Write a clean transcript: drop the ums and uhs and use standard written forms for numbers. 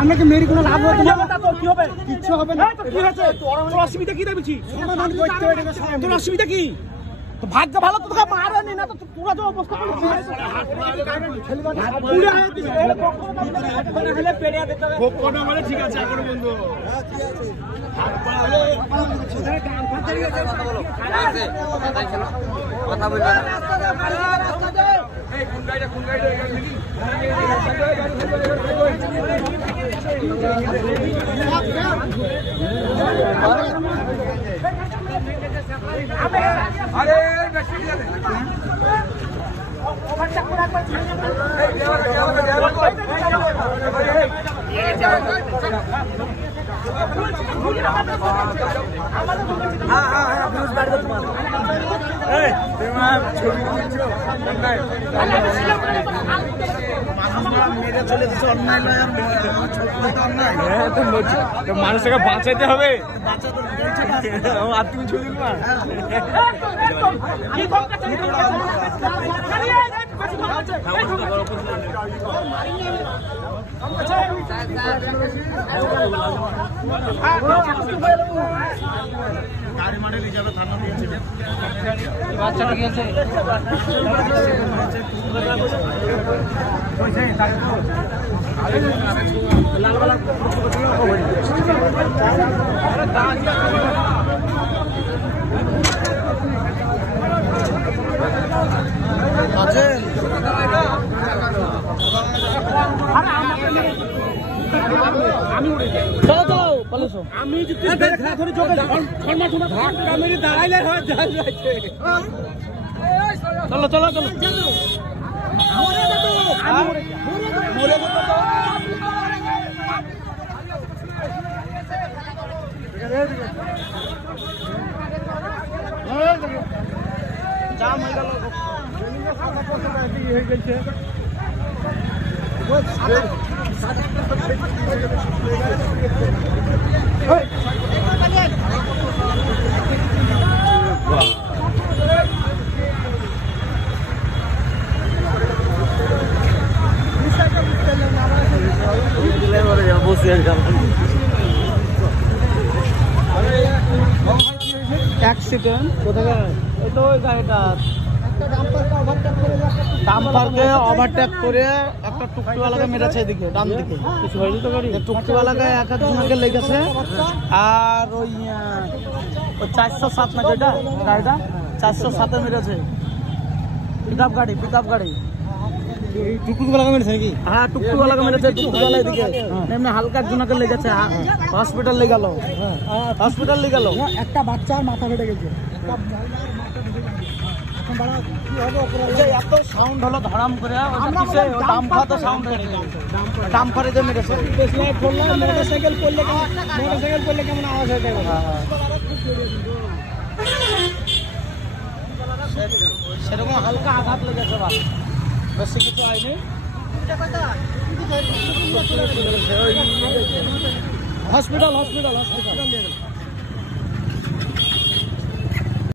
আপনাকে মেরি কোনো লাভ হবে না, কি হবে? কিচ্ছু হবে না। কি হয়েছে? তোর অসুবিধা কি দেখছি? সমাধান করতে হবে, তোর অসুবিধা কি? তো ভাগ্য ভালো, তোকে মারেনি না তো পুরো যে অবস্থা করছিস। পুরো হলে পেরিয়ে দিতে হবে। খুব কোনা বলে ঠিক আছে এখন বন্ধু। হ্যাঁ ঠিক আছে। হাত পাড়ালে কথা বলবে না। রাস্তা দে। এই কোন গাড়িটা এখান থেকে? আরে বেশি দিয়ে দে। ওভারটেক করে একবার এই হ্যাঁ পুলিশ বাড়ি দে তোমার। এই তুমি ছবি দিচ্ছো কোনটায়? মেরে চলে দিছো অন্যায় নয় আর অন্যায়। হ্যাঁ তো বলছি মানুষকে বাঁচাইতে হবে। আর তুমি ছবি দিবা? গাড়ি মাঠে নিয়ে যাবে থানা দিয়েছে বাচ্চাটা গেছে আছেন আমি উড়ে যাই। চলো চলো বলেছো আমি যদি ধরে চোখে শর্মা শোনা ধাক্কা মেরে দাঁড়াইলে হয় জাল যাচ্ছে। চলো চলো চলো জাম হয়ে গেল হয়ে গেছে। অ্যাক্সিডেন্ট কোথায়? এই তো ওই গাড়িটা ডাম্পারকে ওভারটেক করে একটা টুকটুওয়ালাকে মেরেছে এদিকে ডান দিকে। কিছু হয়নি তো গাড়ি? টুকটুওয়ালাকে এক একজনকে লেগেছে। আর ওই 407 না যেটা গাড়িটা 407-এ মেরেছে। পিকআপ গাড়ি টুকটুকওয়ালাকে মেরেছে নাকি? হ্যাঁ টুকটুকওয়ালাকে মেরেছে। টুকটুকওয়ালা এদিকে এমনি হালকা একজনকে লেগেছে। হসপিটাল নিয়ে গেল। একটা বাচ্চার মাথা ফেটে গেছে। এত সাউন্ড হলো ধরাম করে ডাম্পারে সাউন্ড ডাম্পারে যে মেরেছে। মোটরসাইকেল পড়লে কেমন আওয়াজ হয়ে যাবে? সেরকম হালকা আঘাত লেগেছে বা বেশি কিছু হয়নি। হসপিটাল